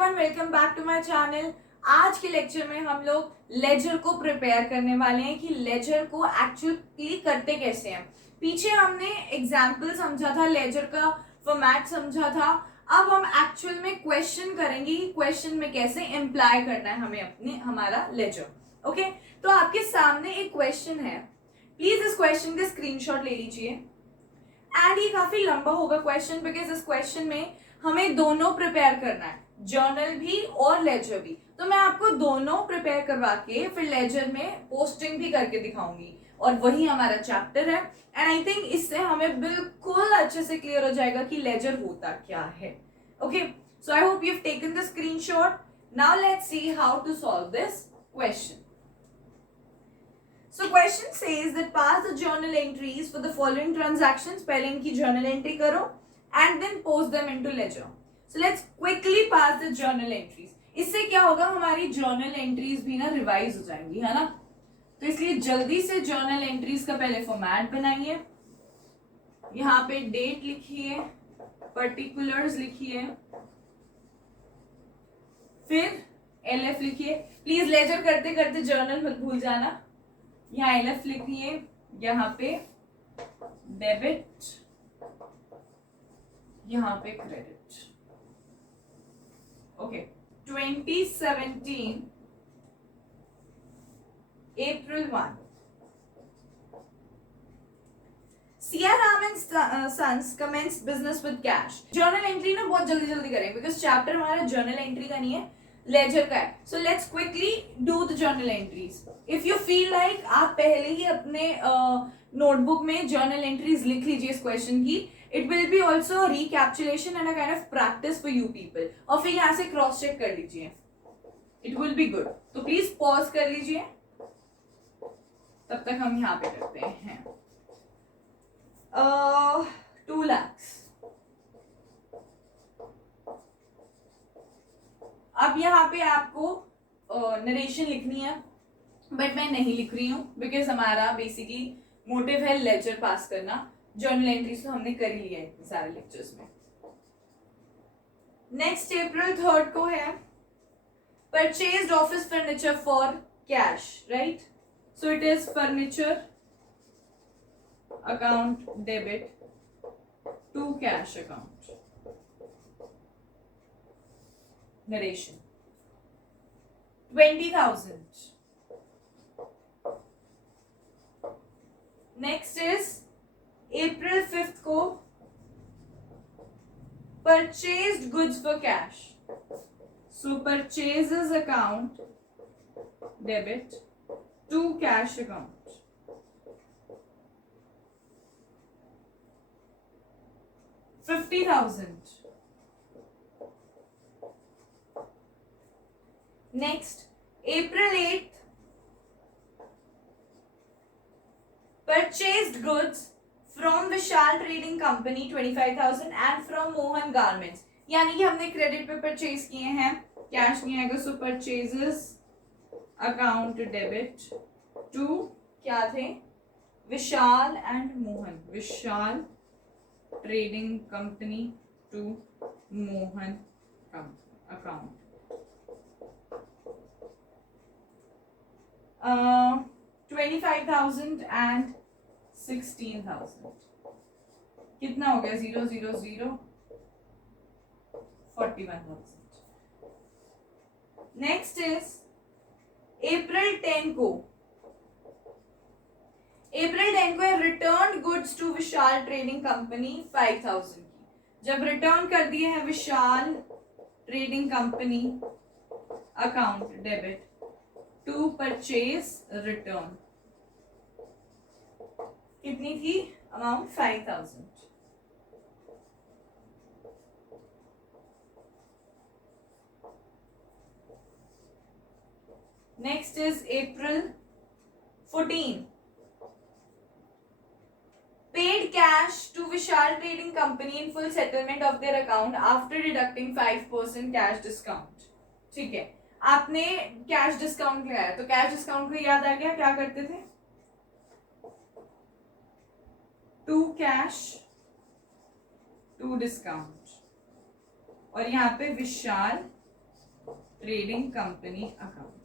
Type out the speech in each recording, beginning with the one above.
Everyone, welcome back to my channel. आज के lecture में हम लोग लेजर को प्रिपेयर करने वाले हैं कि लेजर को एक्चुअली करते कैसे हैं। पीछे हमने एग्जाम्पल समझा था, लेजर का फॉर्मेट समझा था। अब हम एक्चुअल में क्वेश्चन करेंगे कि क्वेश्चन में कैसे इम्प्लाई करना है हमें हमारा लेजर। ओके, तो आपके सामने एक क्वेश्चन है, प्लीज इस क्वेश्चन का स्क्रीनशॉट ले लीजिए। एंड ये काफी लंबा होगा क्वेश्चन, बिकॉज इस क्वेश्चन में हमें दोनों प्रिपेयर करना है, जर्नल भी और लेजर भी। तो मैं आपको दोनों प्रिपेयर करवा के फिर लेजर में पोस्टिंग भी करके दिखाऊंगी, और वही हमारा चैप्टर है। एंड आई थिंक इससे हमें बिल्कुल अच्छे से क्लियर हो जाएगा कि लेजर होता क्या है। Okay, so I hope you have taken the screenshot. Now let's see how to solve this question. So question says that pass the journal entries for the following transactions. पहले इनकी journal entry करो and then post them into ledger. So let's quickly pass the journal entries. इससे क्या होगा, हमारी journal entries भी ना revise हो जाएंगी, है ना। तो इसलिए जल्दी से journal entries का पहले फॉर्मेट बनाइए। यहाँ पे डेट लिखिए, particulars लिखिए, फिर LF लिखिए। प्लीज लेजर करते करते जर्नल मत भूल जाना। यहाँ LF लिखिए, यहाँ पे डेबिट, यहाँ पे credit. Okay, 2017 April 1 CR Ram and Sons commenced business with cash. Journal entry ना बहुत जल्दी जल्दी करें, बिकॉज चैप्टर हमारा जर्नल एंट्री का नहीं है, लेजर का है। So let's quickly do the journal entries. If you feel like आप पहले ही अपने नोटबुक में जर्नल एंट्रीज लिख लीजिए इस क्वेश्चन की। It will be also recapitulation and a kind of practice for you people, और फिर यहाँ से क्रॉस चेक कर लीजिए, इट विल बी गुड। तो प्लीज पॉज कर लीजिए, तब तक हम यहाँ पे करते हैं 2 lakhs। अब यहाँ पे आपको नरेशन लिखनी है, बट मैं नहीं लिख रही हूँ बिकॉज हमारा बेसिकली मोटिव है लेजर पास करना। जर्नल एंट्रीज तो हमने कर ही लिया है सारे लेक्चर्स में। नेक्स्ट April 3 को है purchased office furniture for cash, right. So it is furniture account debit to cash account. Narration 20,000. Next is April 5th को purchased goods for cash. So purchases account debit to cash account. $50,000. Next, April 8th, purchased goods from Vishal Trading Company 25,000 and from Mohan Garments. यानी कि हमने credit पे purchase किए हैं, cash नहीं आएगा। So purchases account debit to क्या थे, Vishal and Mohan, Vishal trading company to Mohan account. 25,000 and 16,000 कितना हो गया, 0 0 0 41,000। नेक्स्ट इज April 10 को, April 10 को है return goods to Vishal trading company 5,000 की। जब रिटर्न कर दिए हैं Vishal trading company account debit to purchase return, कितनी थी amount, 5,000। Next is April 14 paid cash to Vishal Trading Company in full settlement of their account after deducting 5% cash discount। ठीक है, आपने कैश डिस्काउंट लगाया, तो कैश डिस्काउंट को याद आ गया, क्या करते थे, टू कैश टू डिस्काउंट, और यहाँ पे विशाल ट्रेडिंग कंपनी अकाउंट।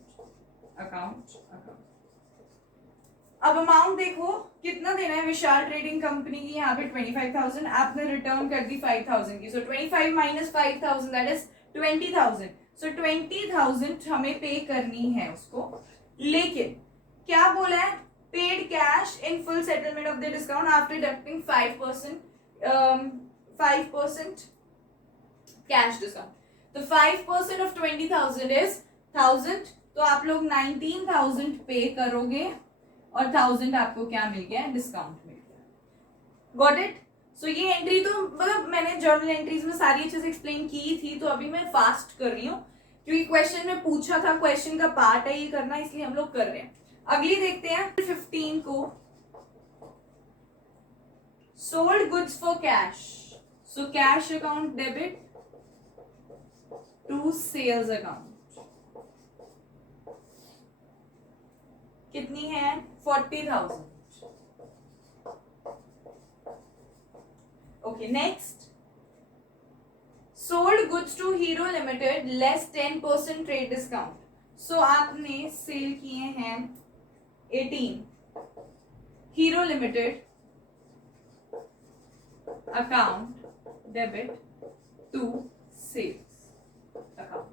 अब अमाउंट देखो कितना देना है विशाल ट्रेडिंग कंपनी की, यहाँ पे 25,000, आपने रिटर्न कर दी 5,000 की, सो 25 माइनस 5,000 दैट इज 20,000। सो 20,000 हमें पे करनी है उसको, लेकिन क्या बोला है, paid cash in full settlement of the discount after deducting 5% cash discount. तो 5% ऑफ 20,000 इज 1,000, तो आप लोग 19,000 पे करोगे और 1,000 आपको क्या मिल गया, डिस्काउंट मिल गया। Got it. सो ये एंट्री तो मतलब मैंने जर्नल एंट्रीज में सारी चीजें एक्सप्लेन की थी, तो अभी मैं फास्ट कर रही हूँ क्योंकि क्वेश्चन में पूछा था, क्वेश्चन का पार्ट है ये करना, इसलिए हम लोग कर रहे हैं। अगली देखते हैं 15 को, sold goods for cash, so cash account debit to sales account, कितनी है 40,000। Okay next, sold goods to Hero Limited less 10% trade discount, so आपने सेल किए हैं 18, Hero Limited account debit to sales account,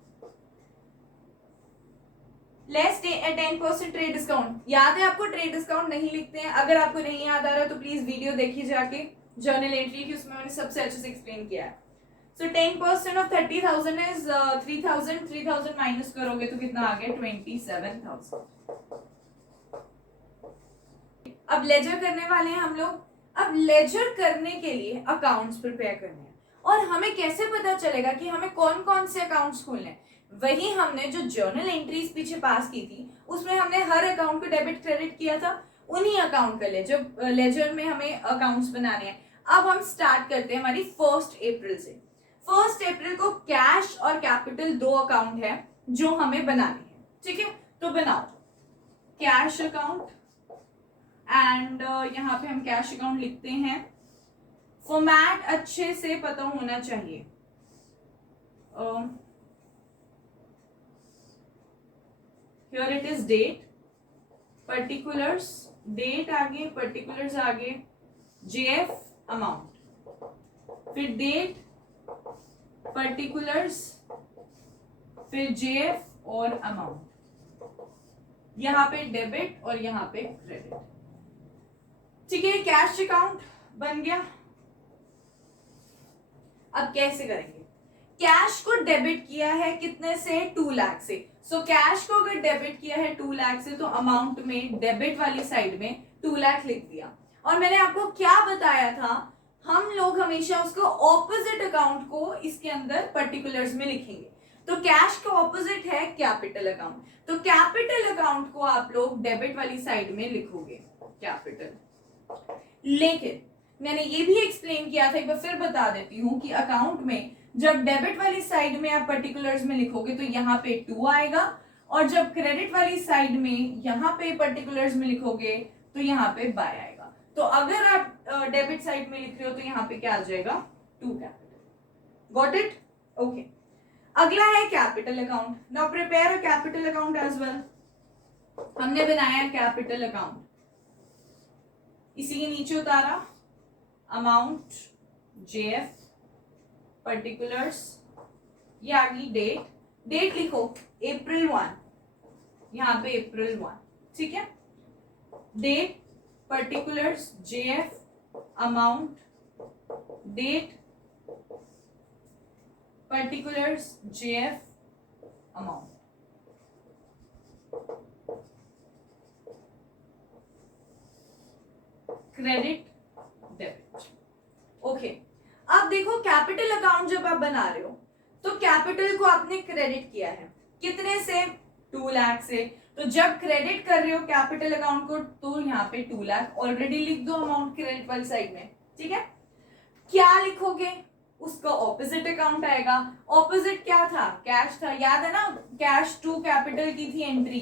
less 10% trade discount. याद है आपको, trade discount नहीं लिखते हैं, अगर आपको नहीं याद आ रहा तो प्लीज वीडियो देखिए जाके जर्नल एंट्री की, उसमें मैंने सबसे अच्छे से एक्सप्लेन किया है। सो 10% ऑफ 30,000 इज 3,000, 3,000 माइनस करोगे तो कितना आ गया 27,000। अब लेजर करने वाले हैं हम लोग। अब लेजर करने के लिए अकाउंट्स प्रिपेयर करने हैं, और हमें कैसे पता चलेगा कि हमें कौन कौन से अकाउंट्स खोलने हैं, वही हमने जो जर्नल एंट्रीज पीछे पास की थी उसमें हमने हर अकाउंट को डेबिट क्रेडिट किया था, उन्हीं अकाउंट का लेजर में हमें अकाउंट्स बनाने हैं। अब हम स्टार्ट करते हैं हमारी 1 अप्रैल से। 1 अप्रैल को कैश और कैपिटल 2 अकाउंट है जो हमें बनाने हैं, ठीक है। तो बनाओ कैश अकाउंट एंड यहाँ पे हम कैश अकाउंट लिखते हैं। फॉर्मेट अच्छे से पता होना चाहिए। Here it is date, particulars, date आगे, पर्टिकुलर्स आगे, JF अमाउंट, फिर डेट, पर्टिकुलर्स, फिर JF और अमाउंट, यहाँ पे डेबिट और यहाँ पे क्रेडिट, ठीक है। कैश अकाउंट बन गया। अब कैसे करेंगे, कैश को डेबिट किया है कितने से, 2 लाख से। सो कैश को अगर डेबिट किया है 2 लाख से तो अमाउंट में डेबिट वाली साइड में 2 लाख लिख दिया। और मैंने आपको क्या बताया था, हम लोग हमेशा उसको ऑपोजिट अकाउंट को इसके अंदर पर्टिकुलर्स में लिखेंगे। तो कैश का ऑपोजिट है कैपिटल अकाउंट, तो कैपिटल अकाउंट को आप लोग डेबिट वाली साइड में लिखोगे कैपिटल। लेकिन मैंने ये भी एक्सप्लेन किया था, एक बार फिर बता देती हूँ कि अकाउंट में जब डेबिट वाली साइड में आप पर्टिकुलर्स में लिखोगे तो यहाँ पे 2 आएगा, और जब क्रेडिट वाली साइड में यहाँ पे पर्टिकुलर्स में लिखोगे तो यहाँ पे बाय आएगा। तो अगर आप डेबिट साइड में लिख रहे हो तो यहाँ पे क्या आ जाएगा, 2 कैपिटल। Got it, okay. अगला है capital account. Now prepare a capital account as well. हमने बनाया कैपिटल अकाउंट, इसी के नीचे उतारा अमाउंट, JF, पर्टिकुलर्स, ये आ गई डेट, डेट लिखो अप्रैल 1, यहाँ पे अप्रैल 1, ठीक है। Date, particulars, JF, amount, date, particulars, JF, amount. Credit, debit, okay. अब देखो कैपिटल अकाउंट जब आप बना रहे हो तो कैपिटल को आपने क्रेडिट किया है कितने से, 2 लाख से। तो जब क्रेडिट कर रहे हो कैपिटल अकाउंट को तो यहाँ पे 2 लाख ऑलरेडी लिख दो अमाउंट क्रेडिट वाली साइड में, ठीक है। क्या लिखोगे, उसका ऑपोजिट अकाउंट आएगा। ऑपोजिट क्या था, कैश था, याद है ना, कैश टू कैपिटल की थी एंट्री,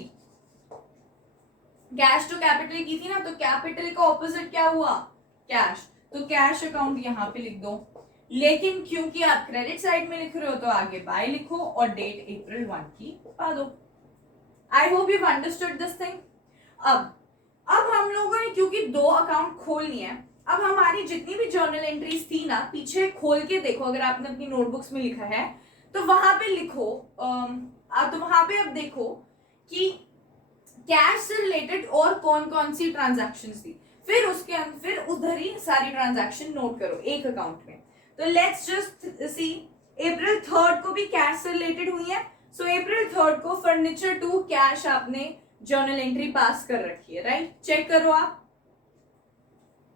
कैश टू कैपिटल की थी ना, तो कैपिटल का ऑपोजिट क्या हुआ, कैश। तो कैश अकाउंट यहाँ पे लिख दो। लेकिन क्योंकि आप क्रेडिट साइड में लिख रहे हो तो आगे बाय लिखो और डेट अप्रैल 1 की पा दो। आई hope you understood this thing. अब हम लोगों ने क्योंकि 2 अकाउंट खोल लिए हैं, अब हमारी जितनी भी जर्नल एंट्रीज थी ना, पीछे खोल के देखो, अगर आपने अपनी नोटबुक्स में लिखा है तो वहां पे लिखो, तो वहां पे अब देखो कि कैश से रिलेटेड और कौन कौन सी ट्रांजैक्शन थी, फिर उधर ही सारी ट्रांजैक्शन नोट करो एक अकाउंट में। तो लेट्स जस्ट सी, अप्रैल 3 को भी कैश से रिलेटेड हुई है, सो अप्रैल 3 को फर्नीचर टू कैश आपने जर्नल एंट्री पास कर रखी है, राइट? चेक करो आप।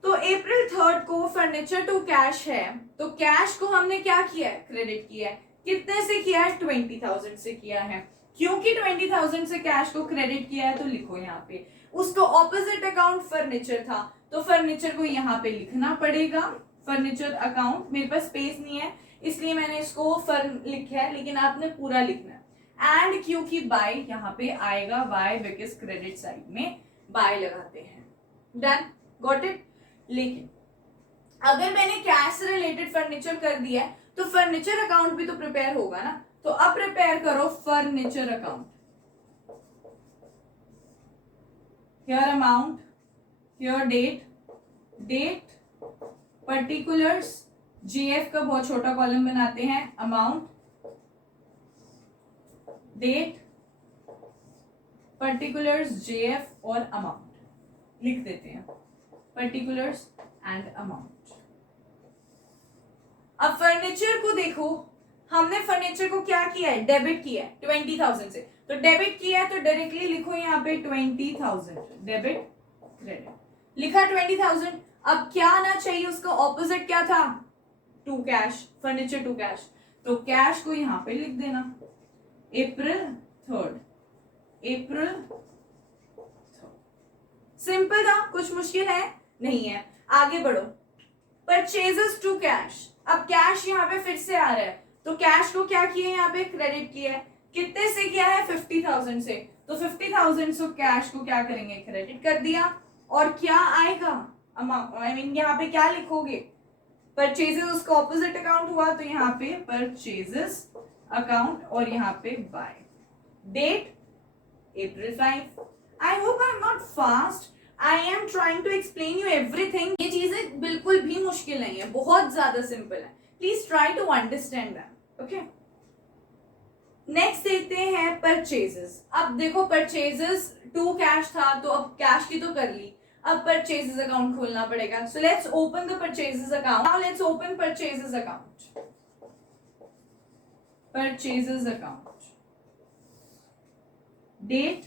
तो अप्रैल 3 को फर्नीचर टू कैश है, तो कैश को हमने क्या किया है? क्रेडिट किया है। कितने से किया है? 20,000 से किया है। क्योंकि 20,000 से कैश को क्रेडिट किया है तो लिखो यहाँ पे। उसको ऑपोजिट अकाउंट फर्नीचर था तो फर्नीचर को यहाँ पे लिखना पड़ेगा। फर्नीचर अकाउंट, मेरे पास स्पेस नहीं है इसलिए मैंने इसको फर्म लिखा है, लेकिन आपने पूरा लिखना है। एंड क्योंकि बाय यहाँ पे आएगा, बाय बिकॉज क्रेडिट साइड में बाय लगाते हैं। Done, got it. लेकिन अगर मैंने कैश से रिलेटेड फर्नीचर कर दिया है तो फर्नीचर अकाउंट भी तो प्रिपेयर होगा ना, तो अब प्रिपेयर करो furniture account. Here amount, here date particulars, GF का बहुत छोटा कॉलम बनाते हैं, अमाउंट, डेट, पर्टिकुलर्स, जेएफ और अमाउंट लिख देते हैं, पर्टिकुलर्स एंड अमाउंट। अब फर्नीचर को देखो, हमने फर्नीचर को क्या किया है? डेबिट किया है 20,000 से, तो डेबिट किया है तो डायरेक्टली लिखो यहाँ पे 20,000, डेबिट क्रेडिट लिखा 20,000। अब क्या आना चाहिए? उसका ऑपोजिट क्या था? To cash, furniture to cash, तो कैश को यहाँ पे लिख देना अप्रैल 3, अप्रैल। सिंपल था, कुछ मुश्किल है नहीं है। आगे बढ़ो, परचेजेस टू कैश। अब कैश यहाँ पे फिर से आ रहा है तो कैश को क्या किया है? यहाँ पे क्रेडिट किया है। कितने से किया है? 50,000 से, तो 50,000 से कैश को क्या करेंगे? क्रेडिट कर दिया। और क्या आएगा? अमाउंट, आई मीन यहाँ पे क्या लिखोगे? परचेजेस, उसका ऑपोजिट अकाउंट हुआ तो यहाँ पे परचेजेस अकाउंट और यहाँ पे by, date April 5। I hope I am not fast, I am trying to explain you everything. ये चीजें बिल्कुल भी मुश्किल नहीं है, बहुत ज्यादा सिंपल है। Please try to understand them, okay. Next देखते हैं परचेजेस। अब देखो परचेजेस टू कैश था तो अब कैश की तो कर ली, अब परचेजेस अकाउंट खोलना पड़ेगा। So let's open the purchases account. Now let's open purchases account. Purchases account, date,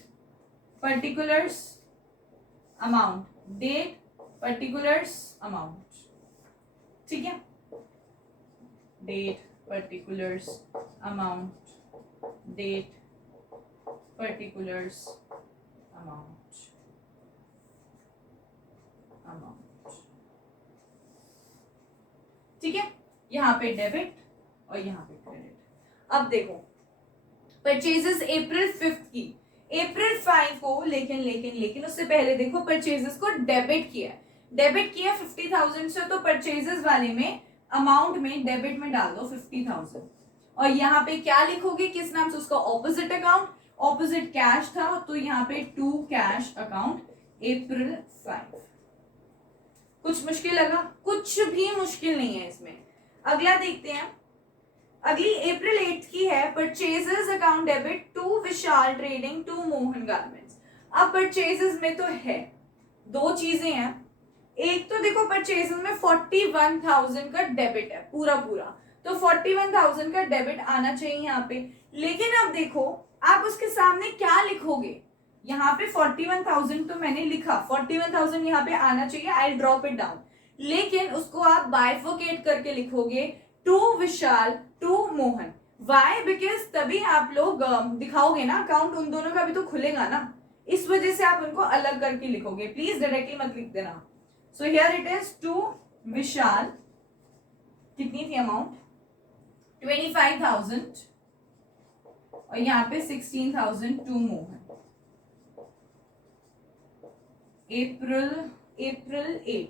particulars, amount, date, particulars, amount, ठीक है? Date, particulars, amount, date, particulars, amount, amount, ठीक है? यहां पे डेबिट और यहां पे क्रेडिट। अब देखो परचेजेस अप्रैल 5 की, अप्रैल 5 को, लेकिन उससे पहले देखो परचेजेस को डेबिट किया, 50,000 से, तो परचेजेस वाले में अमाउंट में डेबिट में डाल दो 50,000 और यहाँ पे क्या लिखोगे? किस नाम से? उसका ऑपोजिट अकाउंट, ऑपोजिट कैश था तो यहाँ पे टू कैश अकाउंट अप्रैल 5। कुछ मुश्किल लगा? कुछ भी मुश्किल नहीं है इसमें। अगला देखते हैं, अगली अप्रैल 8 की है, purchases account debit to Vishal trading to Mohan garments. अब परचेजेस में तो है दो चीजें हैं, एक तो देखो परचेजेस में 41,000 का डेबिट है पूरा, तो 41,000 का डेबिट आना चाहिए यहाँ पे। लेकिन अब देखो आप उसके सामने क्या लिखोगे? यहाँ पे 41,000 तो मैंने लिखा, 41,000 यहाँ पे आना चाहिए, आई ड्रॉप इट डाउन, लेकिन उसको आप बाइफोकेट करके लिखोगे to Vishal to Mohan. Why? Because तभी आप लोग दिखाओगे ना अकाउंट, उन दोनों का भी तो खुलेगा ना, इस वजह से आप उनको अलग करके लिखोगे। प्लीज डायरेक्टली मत लिख देना। So here it is to Vishal, कितनी थी अमाउंट? 25,000 और यहाँ पे 16,000 टू मोहन। अप्रैल 8,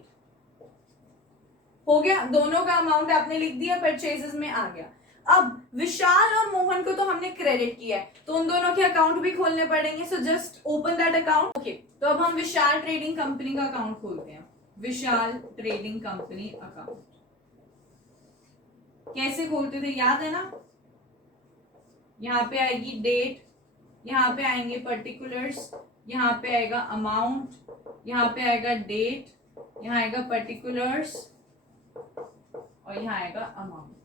हो गया, दोनों का अमाउंट आपने लिख दिया, परचेजेस में आ गया। अब विशाल और मोहन को तो हमने क्रेडिट किया है, तो उन दोनों के अकाउंट भी खोलने पड़ेंगे, so just open that account. Okay, तो अब हम विशाल ट्रेडिंग कंपनी का अकाउंट खोलते हैं। विशाल ट्रेडिंग कंपनी अकाउंट कैसे खोलते थे, याद है ना? यहाँ पे आएगी डेट, यहाँ पे आएंगे पर्टिकुलर्स, यहाँ पे आएगा अमाउंट, यहाँ पे आएगा डेट, यहाँ आएगा पर्टिकुलर्स और यहाँ आएगा अमाउंट।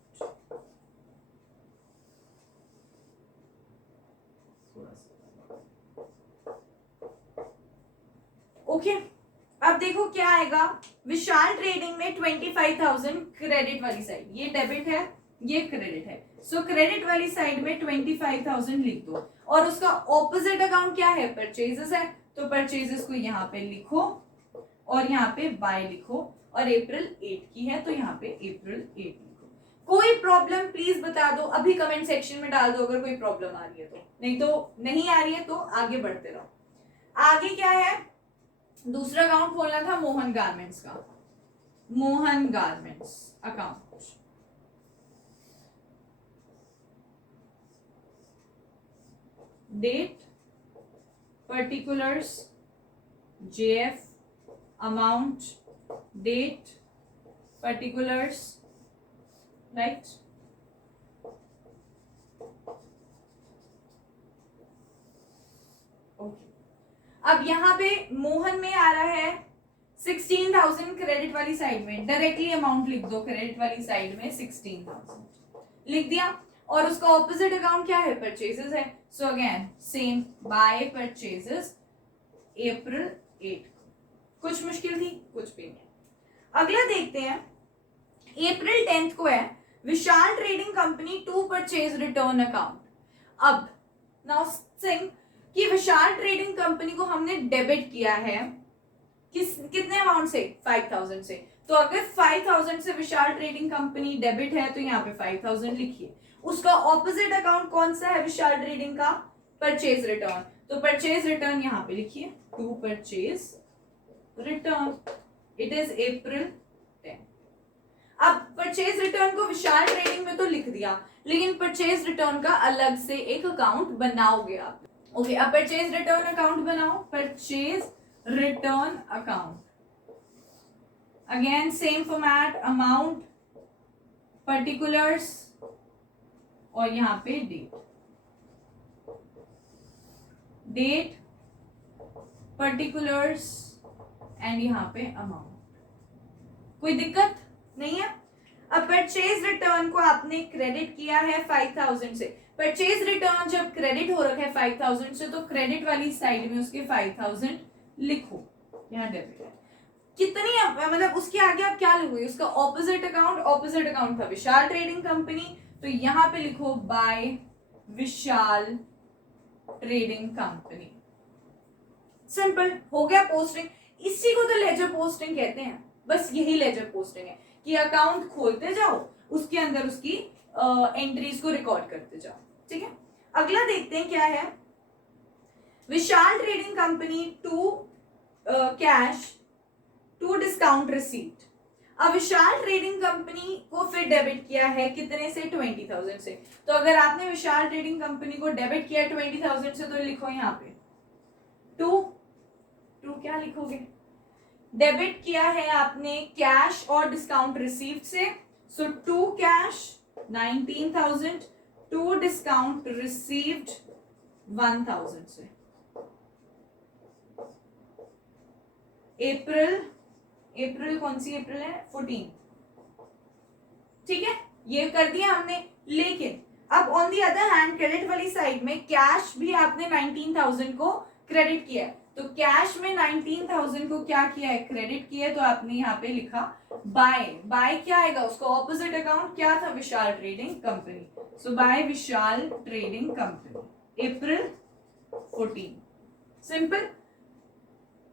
ओके, अब देखो क्या आएगा। विशाल ट्रेडिंग में 25,000 क्रेडिट वाली साइड, ये डेबिट है, ये क्रेडिट है, सो क्रेडिट वाली साइड में 25,000 लिख दो। और उसका ऑपोजिट अकाउंट क्या है, परचेजेस है, तो परचेजेस को यहाँ पे लिखो और यहाँ पे बाय लिखो, और अप्रैल 8 की है तो यहाँ पे अप्रैल 8 लिखो। कोई प्रॉब्लम प्लीज बता दो, अभी कमेंट सेक्शन में डाल दो अगर कोई प्रॉब्लम आ रही है तो, नहीं तो नहीं आ रही है तो आगे बढ़ते रहो। आगे क्या है, दूसरा अकाउंट खोलना था मोहन गारमेंट्स का, Mohan garments account. Date, particulars, JF, amount, date, particulars, right. Okay, अब यहाँ पे मोहन में आ रहा है 16,000 क्रेडिट वाली साइड में, डायरेक्टली अमाउंट लिख दो, क्रेडिट वाली साइड में 16,000 लिख दिया। और उसका ऑपोजिट अकाउंट क्या है, परचेजेस है, so again same, by purchases April 8। कुछ मुश्किल थी, कुछ भी नहीं। अगला देखते हैं, अप्रैल 10 को है Vishal trading company to purchase return account. अब नाउ सिंग कि विशाल ट्रेडिंग कंपनी को हमने डेबिट किया है कितने अमाउंट से, 5,000 से। तो अगर 5,000 से विशाल ट्रेडिंग कंपनी डेबिट है तो यहाँ पे 5,000 लिखिए। उसका ऑपोजिट अकाउंट कौन सा है विशाल ट्रेडिंग का, परचेज रिटर्न, तो परचेज रिटर्न यहाँ पे लिखिए, to purchase return, it is April 10। अब परचेज रिटर्न को विशाल ट्रेडिंग में तो लिख दिया, लेकिन परचेज रिटर्न का अलग से एक अकाउंट बनाओगे आप। ओके, अब परचेज रिटर्न अकाउंट बनाओ, purchase return account, again same format, amount, particulars और यहाँ पे डेट, डेट, पर्टिकुलर्स एंड यहाँ पे अमाउंट। कोई दिक्कत नहीं है। अब परचेज रिटर्न को आपने क्रेडिट किया है 5,000 से, परचेज रिटर्न जब क्रेडिट हो रखा है 5,000 से, तो क्रेडिट वाली साइड में उसके 5,000 लिखो, यहाँ डेबिट है। कितनी मतलब उसके आगे आप क्या लिखोगे, उसका ऑपोजिट अकाउंट, ऑपोजिट अकाउंट था विशाल ट्रेडिंग कंपनी, तो यहाँ पे लिखो बाय विशाल ट्रेडिंग कंपनी। सिंपल हो गया पोस्टिंग। इसी को तो लेजर पोस्टिंग कहते हैं, बस यही लेजर पोस्टिंग है कि अकाउंट खोलते जाओ, उसके अंदर उसकी एंट्रीज को रिकॉर्ड करते जाओ। ठीक है, अगला देखते हैं क्या है, Vishal trading company to cash to discount receipt. अब विशाल ट्रेडिंग कंपनी को फिर डेबिट किया है कितने से, 20,000 से। तो अगर आपने विशाल ट्रेडिंग कंपनी को डेबिट किया 20,000 से, तो लिखो यहाँ पे टू क्या लिखोगे, डेबिट किया है आपने कैश और डिस्काउंट रिसीव्ड से, so to cash 19,000, to discount received 1,000 से। अप्रैल कौन सी अप्रैल है, 14। ठीक है, ये कर दिया हमने। लेकिन अब on the other hand credit वाली साइड में कैश भी आपने 19,000 को क्रेडिट किया है, तो कैश में 19,000 को क्या किया है, क्रेडिट किया है, तो आपने यहाँ पे लिखा बाय। बाय क्या आएगा, उसका ऑपोजिट अकाउंट क्या था, विशाल ट्रेडिंग कंपनी, सो बाय विशाल ट्रेडिंग कंपनी अप्रैल 14। सिंपल।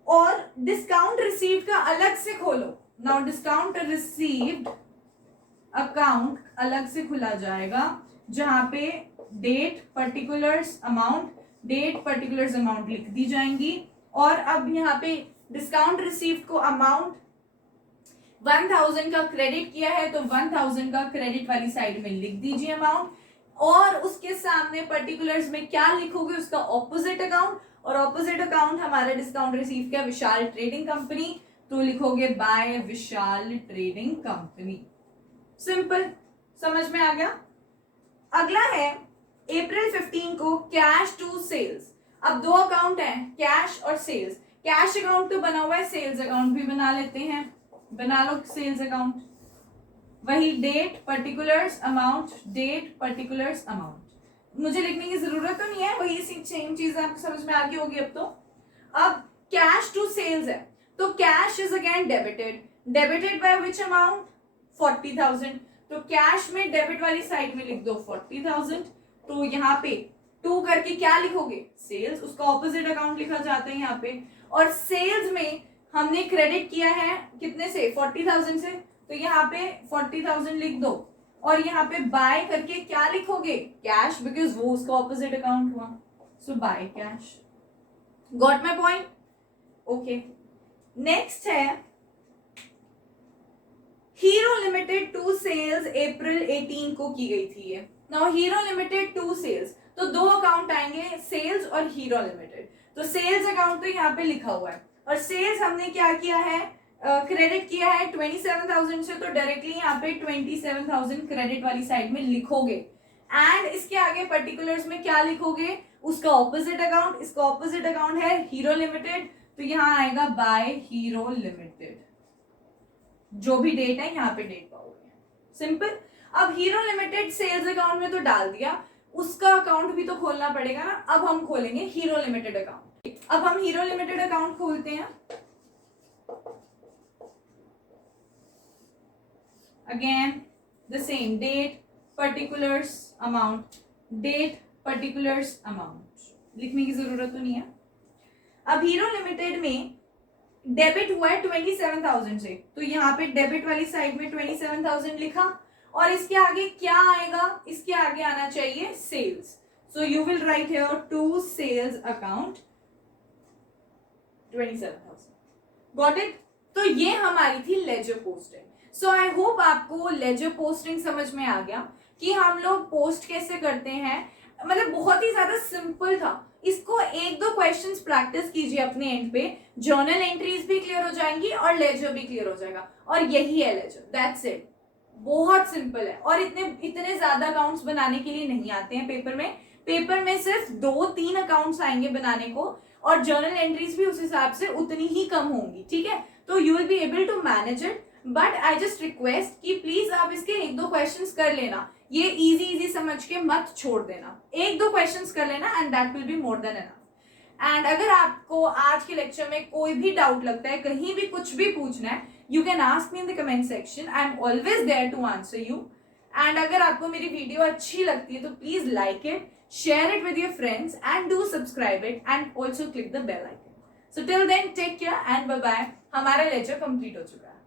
और डिस्काउंट रिसीव्ड का अलग से खोलो। नाउ डिस्काउंट रिसीव्ड अकाउंट अलग से खुला जाएगा, जहां पे date, particulars, amount, date, particulars, amount लिख दी जाएंगी। और अब यहाँ पे डिस्काउंट रिसीव्ड को अमाउंट 1000 का क्रेडिट किया है तो 1000 का क्रेडिट वाली साइड में लिख दीजिए अमाउंट, और उसके सामने पर्टिकुलर्स में क्या लिखोगे, उसका ऑपोजिट अकाउंट, और ऑपोजिट अकाउंट हमारा डिस्काउंट रिसीव किया विशाल ट्रेडिंग कंपनी, तो लिखोगे बाय विशाल ट्रेडिंग कंपनी। सिंपल, समझ में आ गया। अगला है अप्रैल 15 को कैश टू सेल्स। अब दो अकाउंट है, कैश और सेल्स। कैश अकाउंट तो बना हुआ है, सेल्स अकाउंट भी बना लेते हैं, बना लो सेल्स अकाउंट। वही date particulars amount, date particulars amount, मुझे लिखने की जरूरत तो नहीं है, वही सेम चीज आपको समझ में आ गई होगी अब तो। अब कैश टू सेल्स है तो cash is again debited, debited by which amount 40,000, तो कैश में डेबिट वाली साइड में लिख दो 40,000, तो यहाँ पे 2 करके क्या लिखोगे, सेल्स, उसका ऑपोजिट अकाउंट लिखा जाता है यहाँ पे। और सेल्स में हमने क्रेडिट किया है कितने से, 40,000 से, तो यहाँ पे 40,000 लिख दो, और यहाँ पे बाय करके क्या लिखोगे, कैश, बिकॉज वो उसका ऑपोजिट अकाउंट हुआ, so by cash. Got my point? Okay. Next है Hero Limited to sales April 18 को की गई थी ये। Now Hero Limited to sales, तो दो अकाउंट आएंगे, सेल्स और हीरो लिमिटेड। तो सेल्स अकाउंट तो यहाँ पे लिखा हुआ है, और सेल्स हमने क्या किया है, क्रेडिट किया है 27,000 से, तो डायरेक्टली यहाँ पे 27,000 क्रेडिट वाली साइड में लिखोगे, एंड इसके आगे पर्टिकुलर्स में क्या लिखोगे, उसका ऑपोजिट अकाउंट, इसका ऑपोजिट अकाउंट है हीरो लिमिटेड, तो यहाँ आएगा बाय हीरो लिमिटेड, जो भी डेट है यहाँ पे डेट पाओगे। सिंपल। अब हीरो लिमिटेड सेल्स अकाउंट में तो डाल दिया, उसका अकाउंट भी तो खोलना पड़ेगा ना, अब हम खोलेंगे हीरो लिमिटेड अकाउंट। अब हम हीरो लिमिटेड अकाउंट खोलते हैं, again the same, date particulars amount, date particulars amount, लिखने की जरूरत तो नहीं है। अब हीरो लिमिटेड में डेबिट हुआ है 27,000 से, तो यहाँ पे डेबिट वाली साइड में 27,000 लिखा, और इसके आगे क्या आएगा, इसके आगे आना चाहिए sales, so you will write here to sales account 27,000। Got it? तो ये हमारी थी ledger posting. So I hope आपको लेजर पोस्टिंग समझ में आ गया कि हम लोग पोस्ट कैसे करते हैं, मतलब बहुत ही ज्यादा सिंपल था। इसको एक दो क्वेश्चंस प्रैक्टिस कीजिए अपने एंड पे, जर्नल एंट्रीज भी क्लियर हो जाएंगी और लेजर भी क्लियर हो जाएगा, और यही है लेजर, दैट्स इट। बहुत सिंपल है, और इतने ज्यादा अकाउंट्स बनाने के लिए नहीं आते हैं पेपर में। पेपर में सिर्फ 2-3 अकाउंट्स आएंगे बनाने को, और जर्नल एंट्रीज भी उस हिसाब से उतनी ही कम होंगी, ठीक है। तो you will be able to manage it, but I just request कि प्लीज आप इसके 1-2 क्वेश्चंस कर लेना, ये इजी समझ के मत छोड़ देना, 1-2 क्वेश्चंस कर लेना, and that will be more than enough. And अगर आपको आज के लेक्चर में कोई भी डाउट लगता है, कहीं भी कुछ भी पूछना है, you can ask me in the comment section, I am always there to answer you. And अगर आपको मेरी वीडियो अच्छी लगती है तो please like it, share it with your friends, and do subscribe it, and also click the bell icon. So till then take care and bye bye. हमारा lecture complete हो चुका है।